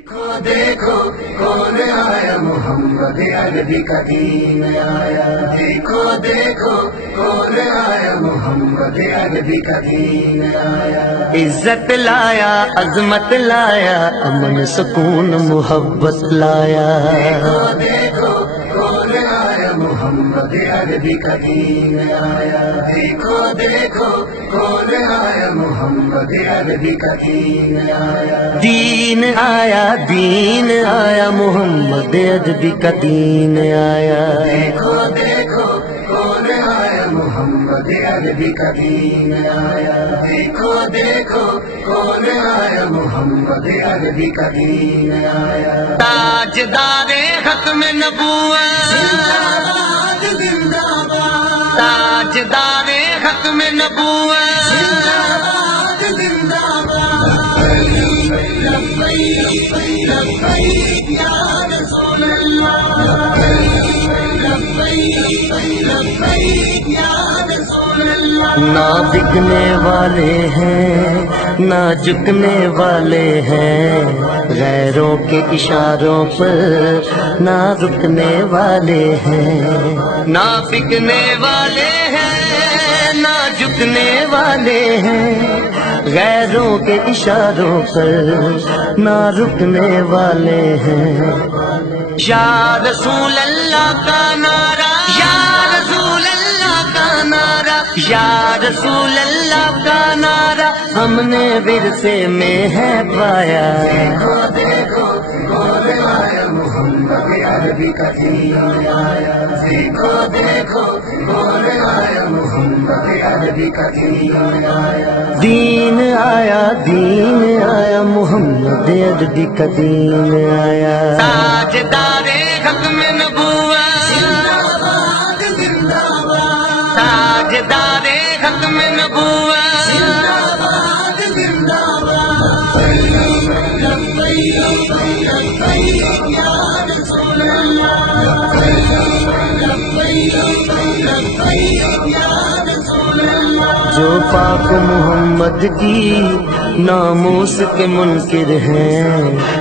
دیکھو دیکھو کون آیا محمد عربی کا دین آیا، دیکھو دیکھو کون آیا محمد عربی کا دین آیا، عزت لایا، عظمت لایا، امن سکون محبت لایا۔ دیکھو دیکھو کون آیا محمد عربی کا دین آیا، دیکھو دیکھو کون آیا محمد عربی کا دین آیا، دین آیا، دین آیا، محمد عربی کا دین آیا۔ دیکھو دیکھو کون آیا محمد عربی کا دین آیا، دیکھو دیکھو کون آیا محمد عربی کا دین آیا، تاجدار ختم نبوت، زندہ باد تاجدار ختم نبوت، زندہ باد، لبیک لبیک یا رسول اللہ، لبیک لبیک یا رسول اللہ، نہ بکنے والے ہیں نہ جھکنے والے ہیں، غیروں کے اشاروں پر نہ رکنے والے ہیں، نہ بکنے والے ہیں نہ جھکنے والے ہیں، غیروں کے اشاروں پر نہ رکنے والے ہیں۔ یا رسول اللہ کا نعرہ، یا رسول اللہ کا نعرہ، یا رسول اللہ کا نعرہ ہم نے ورثے میں ہے پایا۔ دیکھو دیکھو کون آیا محمد عربی کا دین آیا، دیکھو دیکھو کون آیا محمد عربی کا دین آیا، دین آیا، دین آیا، محمد عربی کا دین آیا۔ تاجدار ختم نبوت، زندہ باد زندہ باد، تاجدار ختم نبوت، زندہ باد زندہ باد، لبیک لبیک یا رسول اللہ، لبیک لبیک یا رسول اللہ، جو پاک محمد کی ناموس کے منکر ہیں،